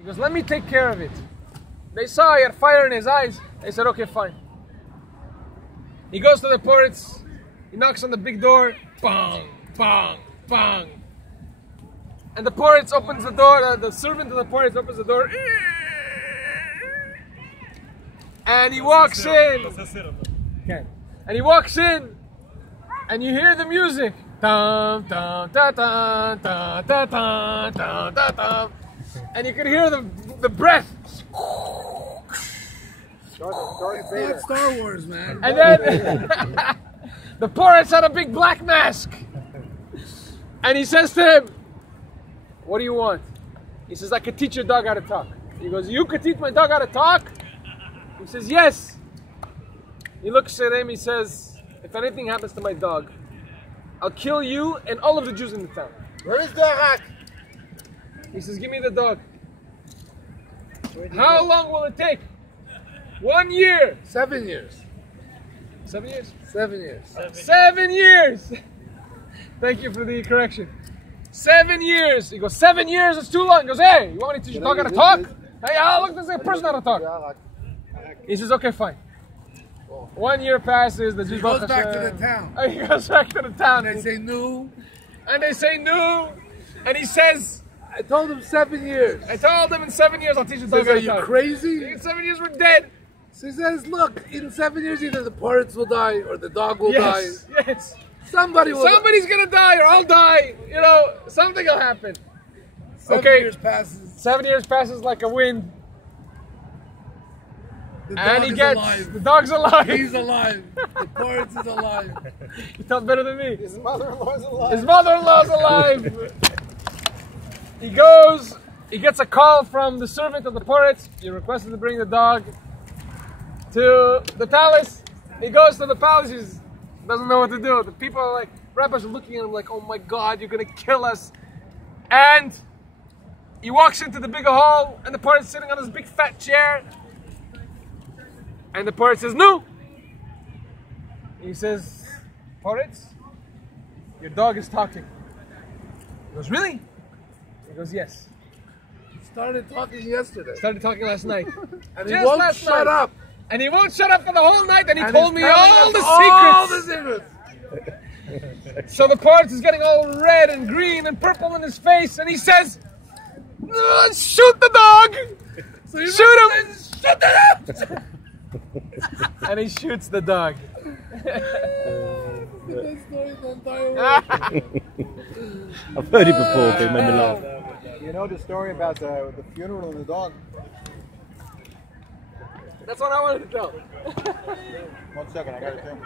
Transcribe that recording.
He goes, let me take care of it. They saw he had fire in his eyes. They said, okay, fine. He goes to the poritz. He knocks on the big door. Bang, bang, bang. And the poritz opens the door. The servant of the poritz opens the door. And he walks in. Okay. And he walks in. And you hear the music. Dun, dun, dun, dun, dun, dun, dun, dun, dun, dun. And you can hear the breath. It's Star Wars, man. And then the poritz had a big black mask. And he says to him, what do you want? He says, I could teach your dog how to talk. He goes, you could teach my dog how to talk? He says, yes. He looks at him, he says, if anything happens to my dog, I'll kill you and all of the Jews in the town. Where is the rat? He says, give me the dog. How long will it take? 1 year. 7 years. 7 years? 7 years. 7 years. Thank you for the correction. 7 years. He goes, 7 years, it's too long. He goes, hey, you want me to teach your dog how to talk? Hey, look, there's a person how to talk. He says, okay, fine. 1 year passes, the Jews He goes back to the town. He goes back to the town. And they say, no. And they say, no. And he says, I told him 7 years. I told him in 7 years I'll teach the He dog says, how are to talk. you crazy? In 7 years we're dead. So he says, look, in 7 years either the parents will die or the dog will Yes, die. yes. Somebody's gonna die or I'll die. You know, something will happen. 7 Okay. years passes. 7 years passes like a wind. The dog And he is gets, alive. the dog's alive. He's alive. The parents is alive. You tell better than me. His mother-in-law's alive. His mother-in-law's alive. He goes, he gets a call from the servant of the poritz. He requested to bring the dog to the palace. He goes to the palace, he doesn't know what to do. The people are like, rabbis are looking at him like, oh my God, you're gonna kill us. And he walks into the bigger hall and the poritz is sitting on his big fat chair. And the poritz says, no. He says, poritz, your dog is talking. He goes, really? He goes, yes. Started talking yesterday. Started talking last night. And he won't shut up. And he won't shut up for the whole night, and he And told he's me telling all us the all secrets. the secrets. So the poritz is getting all red and green and purple in his face, and he says, shoot the dog! So you Shoot him! Shut that up! And he shoots the dog. I've heard it before, but it made me laugh. You know the story about the funeral of the dog? That's what I wanted to tell. 1 second, I got it too.